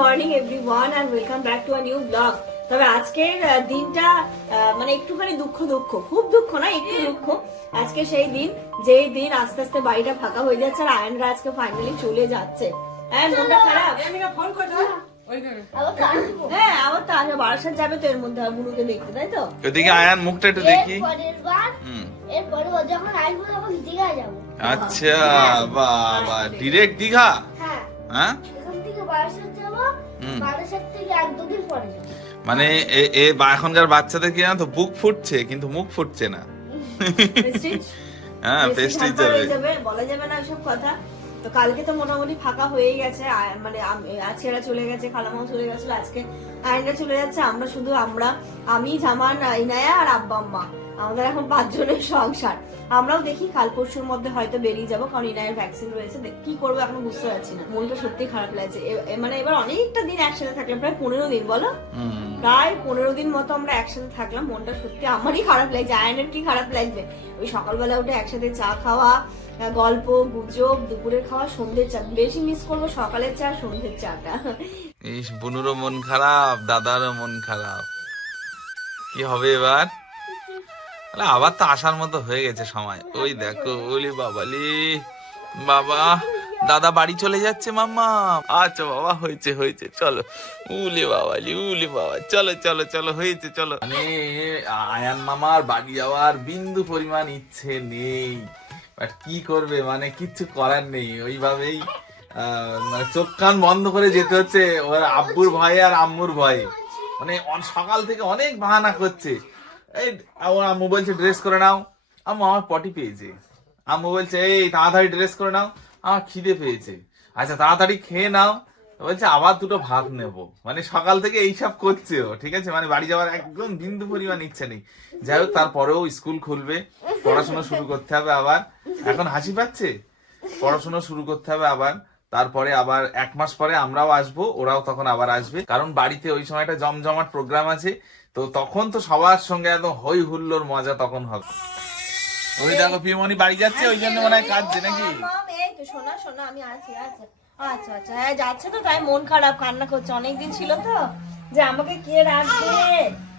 Morning everyone and welcome back to a new blog তবে আজকের দিনটা মানে একটুখানি দুঃখ দুঃখ খুব দুঃখ না একটু দুঃখ। আজকে সেই দিন যেই দিন আস্তে আস্তে বাড়িটা ফাঁকা হয়ে যাচ্ছে আর আয়নরা আজকে ফাইনালি চলে যাচ্ছে। হ্যাঁ মনটা খারাপ? হ্যাঁ আবার তো আসবে বারাসাত যাবে তো এর মধ্যে আর বুনুকে দেখতে তাই তো? ওদিকে আয়ান মুখটা একটু দেখি। এরপরে ও যখন আসব তখন দীঘা যাব। আচ্ছা বাবা ডিরেক্ট দীঘা? হ্যাঁ। হ্যাঁ? এখান থেকে বারাসাত মানে এ- এখনকার বাচ্চাদের কি জানো তো বুক ফুটছে কিন্তু মুখ ফুটছে না। হ্যাঁ পেস্টিজ যাবে। যাবে বলা যাবে না সব কথা। তো কালকে তো মোটামুটি ফাঁকা হয়েই গেছে মানে আজকে এরা চলে গেছে খালামাও চলে গেছিল আজকে আইনরা চলে যাচ্ছে আমরা শুধু আমরা আমি জামান ইনায়া আর আব্বা আম্মা। আমাদের এখন পাঁচজনের সংসার। আমরাও দেখি কাল পরশুর মধ্যে হয়তো বেরিয়ে যাব কারণ ইনায়ের ভ্যাকসিন রয়েছে। কি করব এখন বুঝতে পারছি না। মনটা সত্যি খারাপ লাগছে। মানে এবার অনেকটা দিন একসাথে থাকলাম প্রায় পনেরো দিন বলো? প্রায় পনেরো দিন মতো আমরা একসাথে থাকলাম। মনটা সত্যি আমারই খারাপ লাগছে আয়নের কি খারাপ লাগবে? ওই সকালবেলা উঠে একসাথে চা খাওয়া গল্প গুজব দুপুরের খাওয়া সন্ধ্যের চা বেশি মিস করব সকালের চা সন্ধ্যের চাটা। এই বুনুরও মন খারাপ দাদারও মন খারাপ। কি হবে এবার? আরে আবার তো আসার মতো হয়ে গেছে সময়। ওই দেখো, ওলি বাবালি বাবা, দাদা বাড়ি চলে যাচ্ছে, মাম্মা। আচ্ছা বাবা, হয়েছে হয়েছে, চলো। উলি বাবালি উলি বাবা, চলো চলো চলো, হয়েছে, চলো। মানে আয়ান মামার বাড়ি যাওয়ার বিন্দু পরিমাণ ইচ্ছে নেই। বাট কি করবে মানে কিচ্ছু করার নেই। ওইভাবেই মানে চোখ কান বন্ধ করে যেতে হচ্ছে ওর আব্বুর ভয়ে আর আম্মুর ভয়ে। মানে সকাল থেকে অনেক বাহানা করছে। এই বলছে ড্রেস করে নাও। আম্মু আমার পটি পেয়েছে। আম্মু বলছে এই, তাড়াতাড়ি ড্রেস করে নাও। আমার খিদে পেয়েছে। আচ্ছা তাড়াতাড়ি খেয়ে নাও। বলছে, আবার দুটো ভাত নেব। মানে সকাল থেকে এইসব করছে ও, ঠিক আছে? মানে বাড়ি যাওয়ার একদম বিন্দু পরিমাণ ইচ্ছে নেই। যাই হোক, তারপরেও স্কুল খুলবে। পড়াশোনা শুরু করতে হবে আবার। এখন হাসি পাচ্ছে? পড়াশোনা শুরু করতে হবে আবার। তারপরে আবার এক মাস পরে আমরাও আসব, ওরাও তখন আবার আসবে। কারণ বাড়িতে ওই সময়টা জমজমাট প্রোগ্রাম আছে, তো তখন তো সবার সঙ্গে একদম হই হুল্লোর মজা তখন হবে। ওই দেখো পিমনি বাড়ি যাচ্ছে, ওই জন্য মনে হয় কাঁদছে নাকি? শোনা শোনা, আমি আছি। আচ্ছা আচ্ছা হ্যাঁ যাচ্ছে তো তাই মন খারাপ, কান্না করছে, অনেকদিন ছিল তো। যে আমাকে কে রাখবে?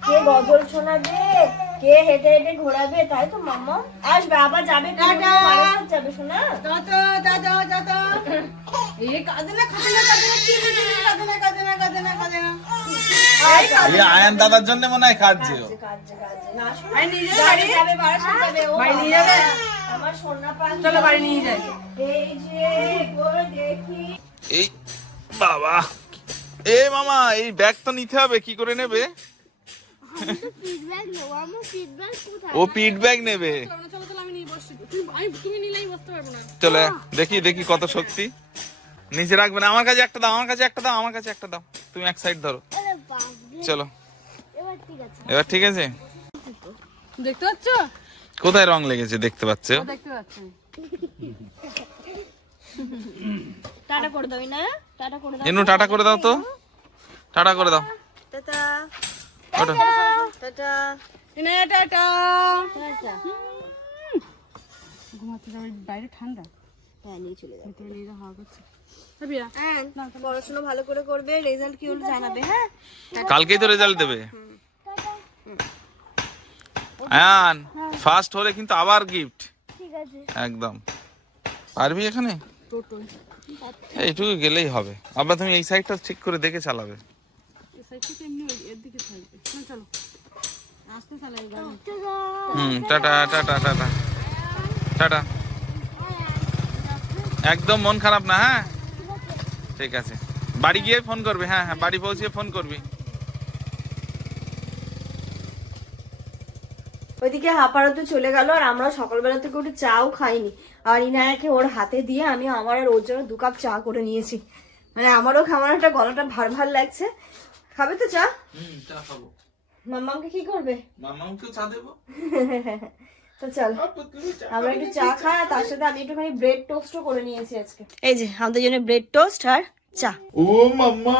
কে গজল শোনাবে? কে হেঁটে হেঁটে ঘোরাবে? তাই তো মাম্মা? আসবে আবার যাবে যাবে শোনা আয়ান দাদার জন্য মনে হয় কাঁদছে। চলো বাড়ি নিয়ে যাই। এই বাবা। এ মামা এই ব্যাগ তো নিতে হবে কি করে নেবে? ও পিট ব্যাগ নেবে। চলো চলো চলো আমি নিয়ে বসছি তুমি আমি তুমি নিলেই বসতে পারব না চলে দেখি দেখি কত শক্তি। নিচে রাখবে না আমার কাছে একটা দাও আমার কাছে একটা দাও আমার কাছে একটা দাও। তুমি এক সাইড ধরো। চলো। এবার ঠিক আছে? এবার ঠিক আছে দেখতে পাচ্ছ? কোথায় রং লেগেছে দেখতে পাচ্ছ? দেখতে পাচ্ছি। টাটা করে দাও না। টাটা করে দাও। এনু টাটা করে দাও তো। টাটা করে দাও। টাটা। ওটা টাটা। টাটা। টাটা। ঘুমাতে যাবে বাইরে ঠান্ডা। হ্যাঁ নিয়ে চলে যাবে। ভিতরে নিয়ে হাওয়া করছে। হ্যাঁ পড়াশোনা ভালো করে করবে রেজাল্ট কি হলো জানাবে হ্যাঁ? কালকেই তো রেজাল্ট দেবে। আয়ান ফার্স্ট হলে কিন্তু আবার গিফট ঠিক আছে। একদম। পারবি এখানে? টোটো এইটুকু গেলেই হবে। আবার তুমি এই সাইডটা ঠিক করে দেখে চালাবে। হুম টাটা টাটা টাটা। টাটা। একদম মন খারাপ না হ্যাঁ? ঠিক আছে। বাড়ি গিয়ে ফোন করবে হ্যাঁ হ্যাঁ বাড়ি পৌঁছে ফোন করবি। ওইদিকে হাঁপাড়া তো চলে গেল আর আমরা সকালবেলা থেকে উঠে চাও খাইনি। আর ইনায়াকে ওর হাতে দিয়ে আমি আমার আর ওর জন্য দু কাপ চা করে নিয়েছি। মানে আমারও কেমন একটা গলাটা ভার ভার লাগছে। খাবে তো চা? হুম চা খাব। কি করবে? মামাকেও চা দেবো। তো চল আমরা একটু চা খাই আর তার সাথে আমি একটুখানি ব্রেড টোস্টও করে নিয়েছি আজকে। এই যে আমাদের জন্য ব্রেড টোস্ট আর চা। ও মাম্মা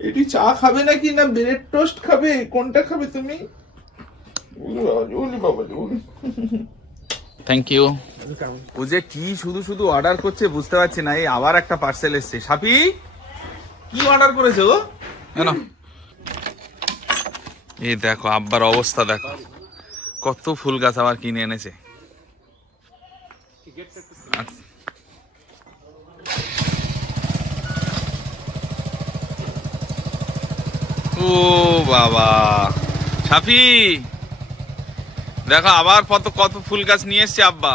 এটি চা খাবে নাকি না ব্রেড টোস্ট খাবে? কোনটা খাবে তুমি। থ্যাংক ইউ ও যে কি শুধু শুধু অর্ডার করছে বুঝতে পারছি না এই আবার একটা পার্সেল এসছে। সাপি কি অর্ডার করেছে ও কেন এই দেখো, আব্বার অবস্থা দেখো। কত ফুল গাছ আবার কিনে এনেছে। ও বাবা। সাফি, দেখো, আবার কত কত ফুল গাছ নিয়ে এসছে আব্বা।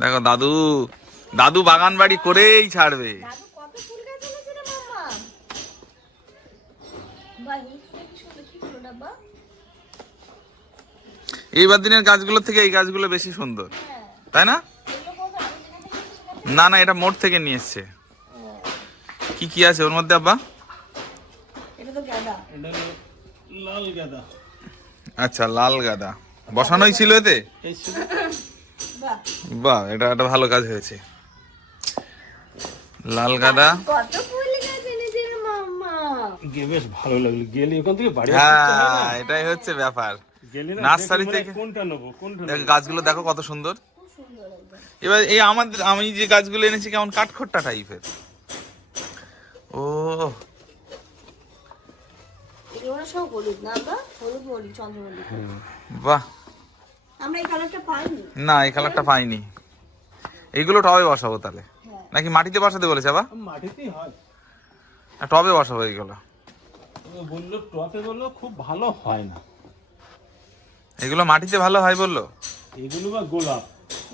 দেখো, দাদু দাদু বাগান বাড়ি করেই ছাড়বে। এইবার দিনের গাছগুলো থেকে এই গাছগুলো বেশি সুন্দর তাই না? না না এটা মোড় থেকে নিয়ে এসছে। কি কি আছে ওর মধ্যে আব্বা? এটা লাল গাঁদা। আচ্ছা লাল গাদা। বসানোই ছিল এতে? বাহ। এটা একটা ভালো কাজ হয়েছে। লাল গাদা। কত ফুল গাছ এনেছে মাম্মা। গিয়ে বেশ ভালো লাগল। গেলে ওখান থেকে বাড়ি হয় এটাই হচ্ছে ব্যাপার। নার্সারি দেখে থেকে- কোনটা নেব কোনটা গাছগুলো দেখো কত সুন্দর। এবার এই আমাদের আমি যে গাছগুলো এনেছি কেমন কাঠখোট্টা টাইপের ও। বাহ। এই কালারটা পাইনি। না এই কালারটা পাইনি। এইগুলো টবে বসাবো তাহলে। নাকি মাটিতে বসাতে বলেছে আবার? মাটিতেই হয়। টবে বসাবো এইগুলো ও বলল টপে বলল খুব ভালো হয় না। এগুলো মাটিতে ভালো হয় বলল? এগুলো বা গোলাপ?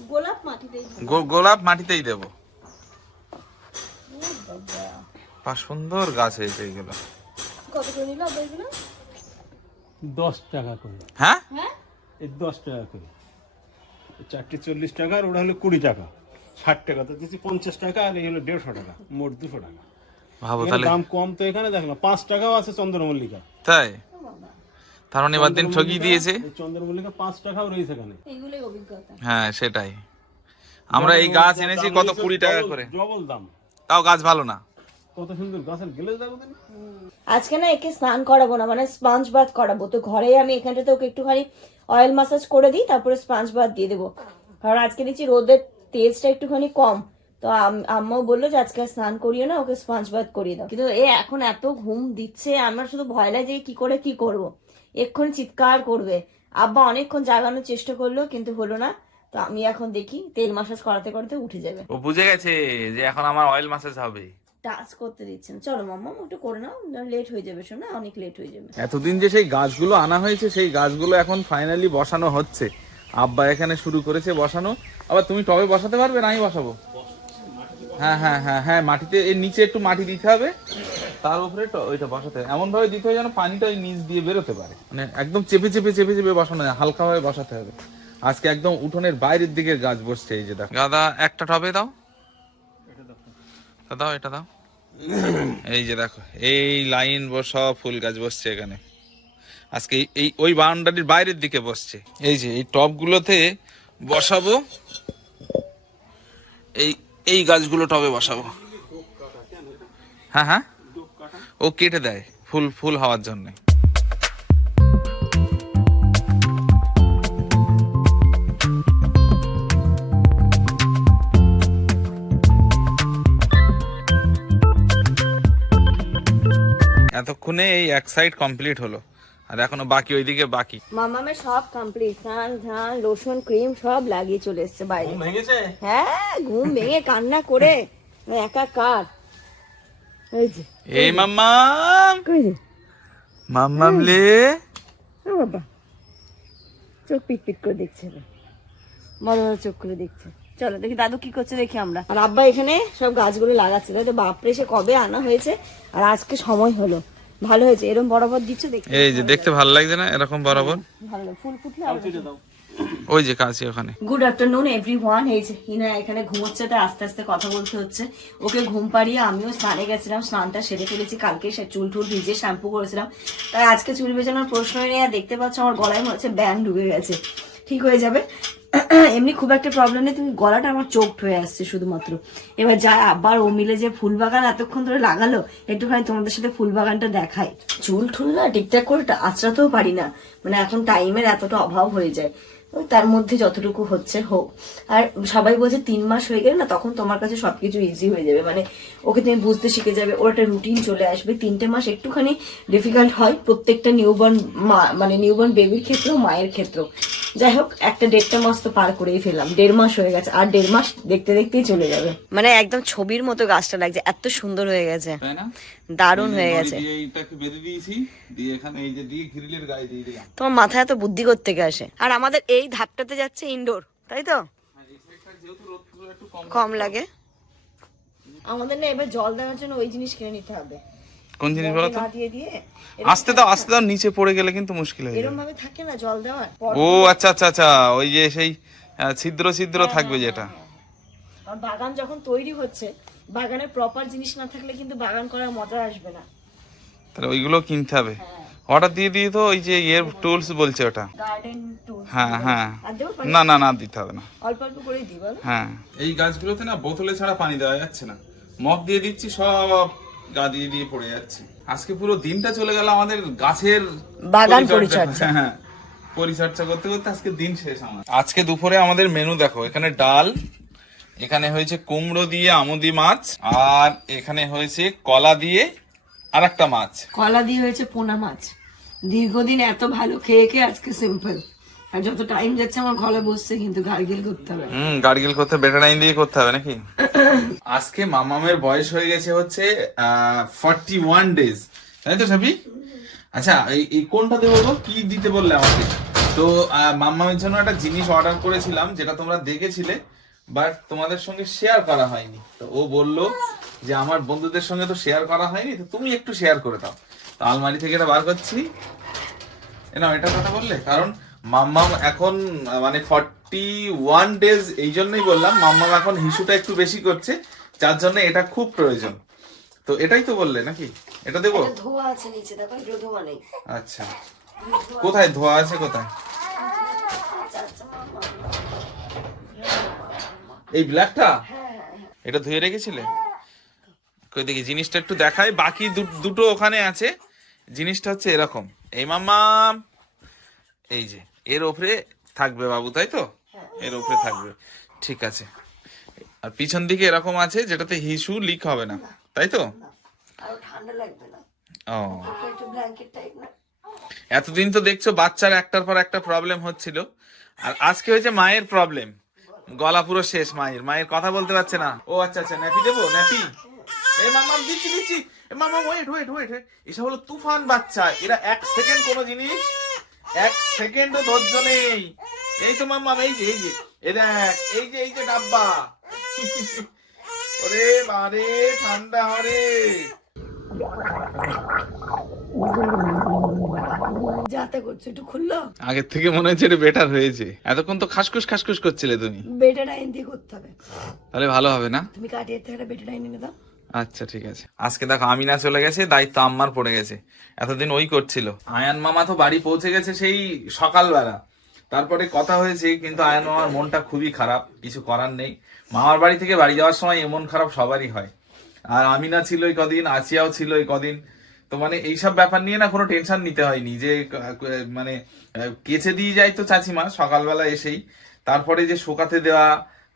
গোলাপ মাটিতে গো- গোলাপ মাটিতেই দেবো। বা সুন্দর গাছ হয়েছে এইগুলো। কত করে নিল এগুলো? দশ টাকা করে। হ্যাঁ? হ্যাঁ? এই দশ টাকা করে। চারটে চল্লিশ টাকা আর ওটা হলো কুড়ি টাকা। ষাট টাকা। তো দিচ্ছি পঞ্চাশ টাকা আর এই হলো দেড়শো টাকা মোট দুশো টাকা। ভাবো এখানে তাহলে। দাম কম তো এখানে দেখলাম পাঁচ টাকাও আছে চন্দ্রমল্লিকা তাই? তার মানে এবার দিন দিয়েছে। চন্দ্রমল্লিকা পাঁচ টাকাও রয়েছে এখানে। এইগুলোই অভিজ্ঞতা। হ্যাঁ সেটাই। আমরা এই গাছ এনেছি কত কুড়ি টাকা করে। ডবল দাম। তাও গাছ ভালো না। কত সুন্দর গাছের গেলে যাব আজকে না একে স্নান করাবো না মানে স্পঞ্জ বাথ করাবো। তো ঘরে আমি এখানটাতে ওকে একটুখানি অয়েল মাসাজ করে দিই তারপরে স্পঞ্জ বাথ দিয়ে দেবো। কারণ আজকে দেখছি রোদের তেজটা একটুখানি কম। তো আম্মাও বলল যে আজকে স্নান করিও না ওকে স্পঞ্জ বাথ করিয়ে দাও। কিন্তু এ এখন এত ঘুম দিচ্ছে আমার শুধু ভয় লাগে কি করে কি করব। এক্ষুনি চিৎকার করবে। আব্বা অনেকক্ষণ জাগানোর চেষ্টা করল কিন্তু হলো না। তো আমি এখন দেখি তেল মাসাজ করাতে করাতে উঠে যাবে। ও বুঝে গেছে যে এখন আমার অয়েল মাসাজ হবে। টাচ করতে দিচ্ছে না। চলো মাম্মা একটু করে নাও লেট হয়ে যাবে শোনা অনেক লেট হয়ে যাবে। এতদিন যে সেই গাছগুলো আনা হয়েছে সেই গাছগুলো এখন ফাইনালি বসানো হচ্ছে। আব্বা এখানে শুরু করেছে বসানো। আবার তুমি টবে বসাতে পারবে না, আমি বসাবো। হ্যাঁ হ্যাঁ হ্যাঁ হ্যাঁ মাটিতে, এর নিচে একটু মাটি দিতে হবে। তার উপরে ওইটা বসাতে হবে। এমন ভাবে দিতে হবে যেন পানিটা ওই নিচ দিয়ে বেরোতে পারে। মানে একদম চেপে চেপে চেপে চেপে বসানো যায় হালকা ভাবে বসাতে হবে। আজকে একদম উঠোনের বাইরের দিকে গাছ বসছে, এই যে দেখো। গাদা, একটা টবে দাও। দাও, এটা দাও। এই যে দেখো, এই লাইন বসা, ফুল গাছ বসছে এখানে। আজকে এই- ওই বাউন্ডারির বাইরের দিকে বসছে। এই যে, এই টবগুলোতে বসাবো। এই এই গাছগুলো টবে বসাবো। হ্যাঁ হ্যাঁ। ও কেটে দেয় ফুল ফুল হওয়ার জন্য। এতক্ষণে এই এক সাইড কমপ্লিট হলো। আর এখনও বাকি ওইদিকে বাকি। মামামের সব কমপ্লিট স্নান ধান লোশন ক্রিম সব লাগিয়ে চলে এসছে বাইরে। ভেঙেছে? হ্যাঁ ঘুম ভেঙে কান্না করে একা কার? এই যে এই মাম্মাম। কই রে? মাম্মাম লে। ও বাবা চোখ পিট পিট করে দেখছে। বড় বড় চোখ করে দেখছে। চলো দেখি দাদু কি করছে দেখি আমরা। আর আব্বা এখানে সব গাছগুলো লাগাচ্ছে। তাই তো বাপরে সে কবে আনা হয়েছে? আর আজকে সময় হলো। ভালো হয়েছে এরকম বরাবর দিচ্ছ দেখি এই যে দেখতে ভালো লাগছে না এরকম বরাবর? ভালো ফুল ফুটলে ওই যে কাছে ওখানে। গুড আফটারনুন এভরি ওয়ান এই যে হিনা এখানে ঘুমোচ্ছে তাই আস্তে আস্তে কথা বলতে হচ্ছে। ওকে ঘুম পাড়িয়ে আমিও স্নানে গেছিলাম স্নানটা সেরে ফেলেছি। কালকে সে চুল টুল ভিজে শ্যাম্পু করেছিলাম। তাই আজকে চুল ভেজানোর প্রশ্ন নেই আর দেখতে পাচ্ছ আমার গলায় মনে হচ্ছে ব্যাং ঢুকে গেছে। ঠিক হয়ে যাবে। এমনি খুব একটা প্রবলেম নেই, তুমি গলাটা আমার চোখ হয়ে আসছে শুধুমাত্র। এবার যা, আবার ও মিলে যে ফুল বাগান এতক্ষণ ধরে লাগালো, একটুখানি তোমাদের সাথে ফুল বাগানটা দেখাই। চুল ঠুল না, ঠিকঠাক করে আঁচড়াতেও পারি না। মানে এখন টাইমের এতটা অভাব হয়ে যায়। তার মধ্যে যতটুকু হচ্ছে হোক। আর সবাই বলছে তিন মাস হয়ে গেলে না তখন তোমার কাছে সবকিছু ইজি হয়ে যাবে। মানে ওকে তুমি বুঝতে শিখে যাবে ওর একটা রুটিন চলে আসবে। তিনটে মাস একটুখানি ডিফিকাল্ট হয় প্রত্যেকটা নিউবর্ন মা মানে নিউবর্ন বেবির ক্ষেত্রেও মায়ের ক্ষেত্রেও। যাই হোক একটা দেড়টা মাস তো পার করেই ফেললাম। দেড় মাস হয়ে গেছে আর দেড় মাস দেখতে দেখতেই চলে যাবে। মানে একদম ছবির মতো গাছটা লাগছে এত সুন্দর হয়ে গেছে। দারুণ হয়ে গেছে। দিয়ে এইটাকে বেঁধে দিয়েছি দিয়ে এখানে এই যে দিয়ে গ্রিলের গায়ে দিয়ে দিলাম। তোমার মাথায় এত বুদ্ধি থেকে আসে আর আমাদের এই ধাপটাতে যাচ্ছে ইনডোর তাই তো? কম কম লাগে। আমাদের না এবার জল দেওয়ার জন্য ওই জিনিস কিনে নিতে হবে। কোন জিনিস বলো তো? না দিয়ে দিয়ে আস্তে দাও আস্তে দাও নিচে পড়ে গেলে কিন্তু মুশকিল হয়ে যাবে। এরকম ভাবে থাকে না জল দেওয়ার? ও আচ্ছা আচ্ছা আচ্ছা ওই যে সেই ছিদ্র ছিদ্র থাকবে যেটা। আর বাগান যখন তৈরি হচ্ছে বাগানে প্রপার জিনিস না থাকলে কিন্তু বাগান করার মজা আসবে না। তাহলে ওইগুলো কিনতে হবে। অর্ডার দিয়ে দিয়ে তো ওই যে ইয়ের টুলস বলছে ওটা। হ্যাঁ হ্যাঁ। না না না দিতে হবে না। অল্প অল্প করেই দিই বলো। হ্যাঁ। এই গাছগুলোতে না বোতলে ছাড়া পানি দেওয়া যাচ্ছে না। মগ দিয়ে দিচ্ছি সব গা দিয়ে দিয়ে পড়ে যাচ্ছে। আজকে পুরো দিনটা চলে গেল আমাদের গাছের বাগান পরিচর্যা। হ্যাঁ পরিচর্যা করতে করতে আজকে দিন শেষ আমার। আজকে দুপুরে আমাদের মেনু দেখো এখানে ডাল এখানে হয়েছে কুমড়ো দিয়ে আমুদি মাছ আর এখানে হয়েছে কলা দিয়ে আর একটা মাছ। কলা দিয়ে হয়েছে পোনা মাছ। দীর্ঘদিন এত ভালো খেয়ে খেয়ে আজকে সিম্পল আর যত টাইম যাচ্ছে আমার গলা বসছে কিন্তু গার্গেল করতে হবে। হুম গার্গিল করতে বেটারাইন দিয়ে করতে হবে নাকি? আজকে মামামের বয়স হয়ে গেছে হচ্ছে ফর্টি ওয়ান ডেজ তাই তো সাবি? আচ্ছা এই এই কোনটা দেবো গো কি দিতে বললে আমাকে? তো আহ, মাম্মামের জন্য একটা জিনিস অর্ডার করেছিলাম যেটা তোমরা দেখেছিলে বাট তোমাদের সঙ্গে শেয়ার করা হয়নি। তো ও বলল যে আমার বন্ধুদের সঙ্গে তো শেয়ার করা হয়নি তো তুমি একটু শেয়ার করে দাও। তো আলমারি থেকে এটা বার করছি। এ নাও এটা কথা বললে? কারণ মাম্মাম এখন মানে ফর্টি ওয়ান ডেজ এই জন্যই বললাম মাম্মাম এখন হিসুটা একটু বেশি করছে যার জন্য এটা খুব প্রয়োজন। তো এটাই তো বললে নাকি? এটা দেবো? ধোয়া আছে নিচে দেখো ধোয়া নেই। আচ্ছা। কোথায়? ধোয়া আছে কোথায়? এই ব্ল্যাকটা? এটা ধুয়ে রেখেছিলে? কই দেখি জিনিসটা একটু দেখাই। বাকি দুটো ওখানে আছে। জিনিসটা হচ্ছে এরকম। এই মাম্মাম! এই যে এর ওপরে থাকবে বাবু তাই তো? এর ওপরে থাকবে। ঠিক আছে। আর পিছন দিকে এরকম আছে যেটাতে হিসু লিক হবে না তাই তো? ও। এতদিন তো দেখছ বাচ্চার একটার পর একটা প্রবলেম হচ্ছিল। আর আজকে হয়েছে মায়ের প্রবলেম গলা পুরো শেষ মায়ের। মায়ের কথা বলতে পারছে না। ও আচ্ছা আচ্ছা ন্যাপি দেবো? ন্যাপি? এই মামা দিচ্ছি দিচ্ছি। এ মামা ওয়েট ওয়েট ওয়েট এসব হলো তুফান বাচ্চা। এরা এক সেকেন্ড কোনো জিনিস এক সেকেন্ডও ধৈর্য নেই। এই তো মামা এই যে এই যে এ দেখ এই যে এই যে ডাব্বা। ওরে বারে ঠান্ডা হরে যাতে করছ একটু খুললো? আগের থেকে মনে হচ্ছে এটা বেটার হয়েছে। এতক্ষণ তো খাসখুস খাসখুস করছিলে তুমি। বেটার আইন দিয়ে করতে হবে। তাহলে ভালো হবে না? তুমি কাটিয়ে থেকে একটা বেটার আইন এনে দাও। আচ্ছা ঠিক আছে। আজকে দেখো আমিনা চলে গেছে, দায়িত্ব আম্মার পড়ে গেছে। এতদিন ওই করছিল। আয়ান মামা তো বাড়ি পৌঁছে গেছে সেই সকালবেলা। তারপরে কথা হয়েছে, কিন্তু আয়ান মামার মনটা খুবই খারাপ, কিছু করার নেই। মামার বাড়ি থেকে বাড়ি যাওয়ার সময় এমন খারাপ সবারই হয়। আর আমিনা ছিল এই কদিন আসিয়াও ছিল এই কদিন। তো মানে এইসব ব্যাপার নিয়ে না কোনো টেনশন নিতে হয়নি, যে মানে কেচে দিয়ে যায় তো চাচিমা সকালবেলা এসেই। তারপরে যে শোকাতে দেওয়া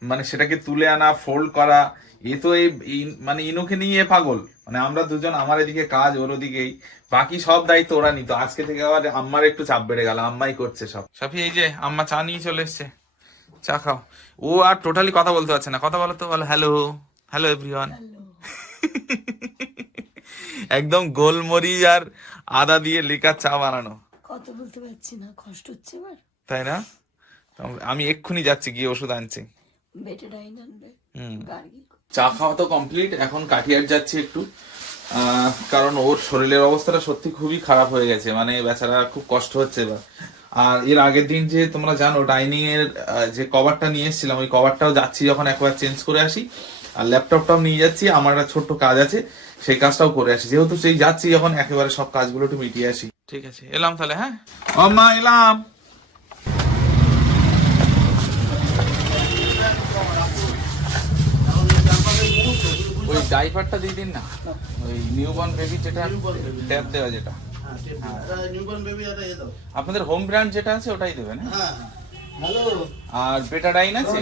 মানে সেটাকে তুলে আনা ফোল্ড করা এ তো এই মানে ইনুকে নিয়ে পাগল। মানে আমরা দুজন আমার এদিকে কাজ ওর ওদিকেই। বাকি সব দায়িত্ব ওরা নিত। আজকে থেকে আবার আম্মার একটু চাপ বেড়ে গেল আম্মাই করছে সব। সাফি এই যে আম্মা চা নিয়ে চলে এসছে চা খাও। ও আর টোটালি কথা বলতে পারছে না। কথা বলো তো বলো হ্যালো হ্যালো এভরিওয়ান একদম গোলমরিচ আর আদা দিয়ে লিকার চা বানানো। কত বলতে পারছি না কষ্ট হচ্ছে এবার। তাই না? আমি এক্ষুনি যাচ্ছি গিয়ে ওষুধ আনছি। বেটার আইন আনবে। হুম। গার্গিল চা খাওয়া তো কমপ্লিট এখন কাঠিয়ার যাচ্ছি একটু। কারণ ওর শরীরের অবস্থাটা সত্যি খুবই খারাপ হয়ে গেছে মানে বেচারা খুব কষ্ট হচ্ছে এবার। আর এর আগের দিন যে তোমরা জানো ডাইনিং এর যে কভারটা নিয়ে এসেছিলাম ওই কভারটাও যাচ্ছি যখন একবার চেঞ্জ করে আসি। আর ল্যাপটপটাও নিয়ে যাচ্ছি আমার একটা ছোট্ট কাজ আছে সেই কাজটাও করে আসি। যেহেতু সেই যাচ্ছি যখন একেবারে সব কাজগুলো একটু মিটিয়ে আসি। ঠিক আছে এলাম তাহলে হ্যাঁ? মা এলাম। ডাইপারটা দিয়ে দিন না। ওই নিউবর্ন বেবি যেটা ট্যাপ দেওয়া যেটা। আপনাদের হোম ব্র্যান্ড যেটা আছে ওটাই দেবেন হ্যাঁ? আর বেটাডাইন আছে?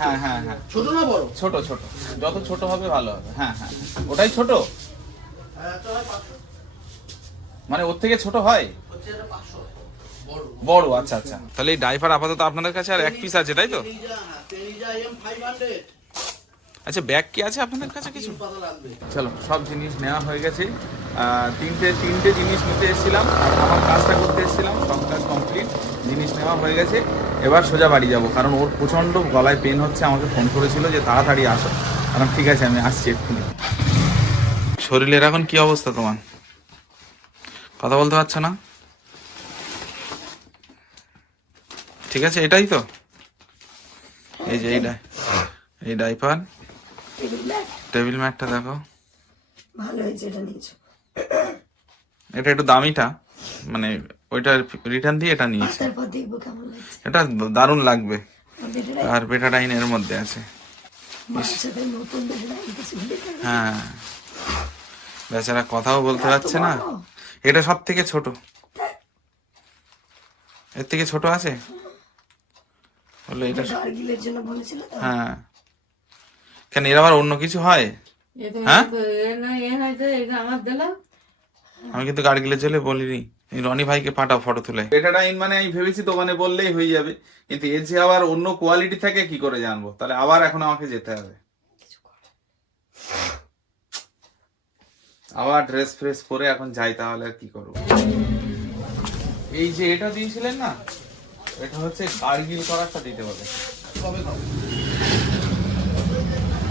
হ্যাঁ হ্যাঁ হ্যাঁ। ছোট না বড়? ছোট ছোট। যত ছোট হবে ভালো হবে। হ্যাঁ হ্যাঁ। ওটাই ছোট? মানে ওর থেকে ছোট হয়? বড়। আচ্ছা আচ্ছা। তাহলে এই ডাইপার আপাতত আপনাদের কাছে আর এক পিস আছে তাই তো? আচ্ছা ব্যাগ কি আছে আপনাদের কাছে কিছু? চলো সব জিনিস নেওয়া হয়ে গেছে। তিনটে তিনটে জিনিস নিতে এসেছিলাম আমার কাজটা করতে এসেছিলাম সব কাজ কমপ্লিট জিনিস নেওয়া হয়ে গেছে। এবার সোজা বাড়ি যাব কারণ ওর প্রচণ্ড গলায় পেন হচ্ছে আমাকে ফোন করেছিল যে তাড়াতাড়ি আসো। কারণ ঠিক আছে আমি আসছি এক্ষুনি। শরীরের এখন কি অবস্থা তোমার? কথা বলতে পারছ না? ঠিক আছে এটাই তো? এই যে এইটা এই ডাইপার টেবিল ম্যাটটা দেখো। ভালো হয়েছে এটা নিয়েছো। এটা একটু দামিটা মানে ওইটা রিটার্ন দিয়ে এটা নিয়েছি। তারপর দেখব কেমন লাগছে। এটা দারুণ লাগবে। আর বেটাডাইন এর মধ্যে আছে। হ্যাঁ। বেচারা কথাও বলতে পারছে না। এটা সব থেকে ছোট। এর থেকে ছোট আছে? বলল এটা হ্যাঁ। কেন এর আবার অন্য কিছু হয়? হ্যাঁ? আমি কিন্তু গার্গিলের জলে বলিনি। রনি ভাইকে পাঠাও ফটো তুলে। বেটাডাইন মানে আমি ভেবেছি দোকানে বললেই হয়ে যাবে। কিন্তু এর যে আবার অন্য কোয়ালিটি থাকে কি করে জানব? তাহলে আবার এখন আমাকে যেতে হবে। আবার ড্রেস ফ্রেস পরে এখন যাই তাহলে আর কি করব? এই যে এটা দিয়েছিলেন না এটা হচ্ছে কার্গিল করারটা দিতে হবে।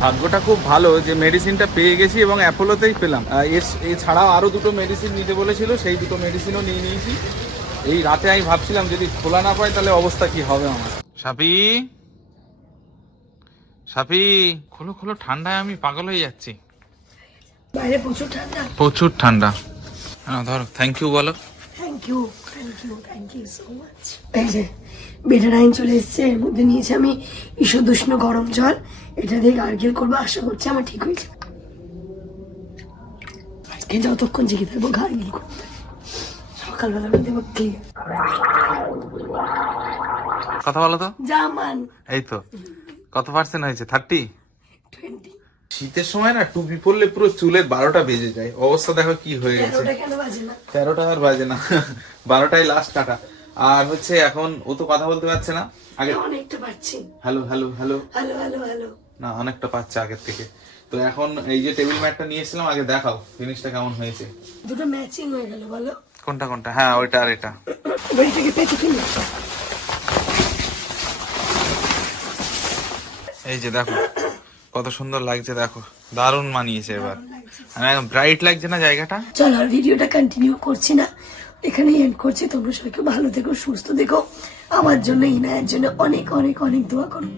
ভাগ্যটা খুব ভালো যে মেডিসিনটা পেয়ে গেছি এবং অ্যাপোলোতেই পেলাম। এছাড়াও আরও দুটো মেডিসিন নিতে বলেছিল সেই দুটো মেডিসিনও নিয়ে নিয়েছি। এই রাতে আমি ভাবছিলাম যদি খোলা না পাই তাহলে অবস্থা কি হবে আমার? সাপি? সাপি? খোলো খোলো ঠান্ডায় আমি পাগল হয়ে যাচ্ছি। বাইরে প্রচুর ঠান্ডা। প্রচুর ঠান্ডা। ধরো থ্যাংক ইউ বলো। Thank you thank you thank you so much এই যে বেটার আইন চলে এসছে এর মধ্যে নিয়েছি আমি ঈষদুষ্ণ গরম জল। এটা দিয়ে গার্গেল করব আশা করছি আমার ঠিক হয়েছে। আজকে যতক্ষণ জেগে থাকব গার্গেল করতে সকালবেলা দেবো ক্লিয়ার কথা বলো তো। জামান। এই তো কত পার্সেন্ট হয়েছে? থার্টি টোয়েন্টি শীতের সময় না টুপি পরলে পুরো চুলের বারোটা বেজে যায়। অবস্থা দেখো কি হয়ে গেছে। তেরোটা কেন বাজে না? তেরোটা আর বাজে না। বারোটাই লাস্ট টাকা আর হচ্ছে এখন ও তো কথা বলতে পারছে না। আগে অনেকটা পাচ্ছি hello hello hello. Hello hello hello. না অনেকটা পাচ্ছে আগের থেকে। তো এখন এই যে টেবিল ম্যাটটা নিয়ে এসেছিলাম আগে দেখাও জিনিসটা কেমন হয়েছে। দুটো ম্যাচিং হয়ে গেল বলো। কোনটা কোনটা? হ্যাঁ ওইটা আর এটা। বইটাকে পেতে ফেলি এই যে দেখো কত সুন্দর লাগছে দেখো। দারুণ মানিয়েছে এবার। ব্রাইট লাগছে না জায়গাটা? চলো আর ভিডিওটা কন্টিনিউ করছি না। এখানেই এন্ড করছি। তোমরা সবাইকে ভালো থেকো সুস্থ দেখো আমার জন্য ইনায়ের জন্য অনেক অনেক অনেক দোয়া করো।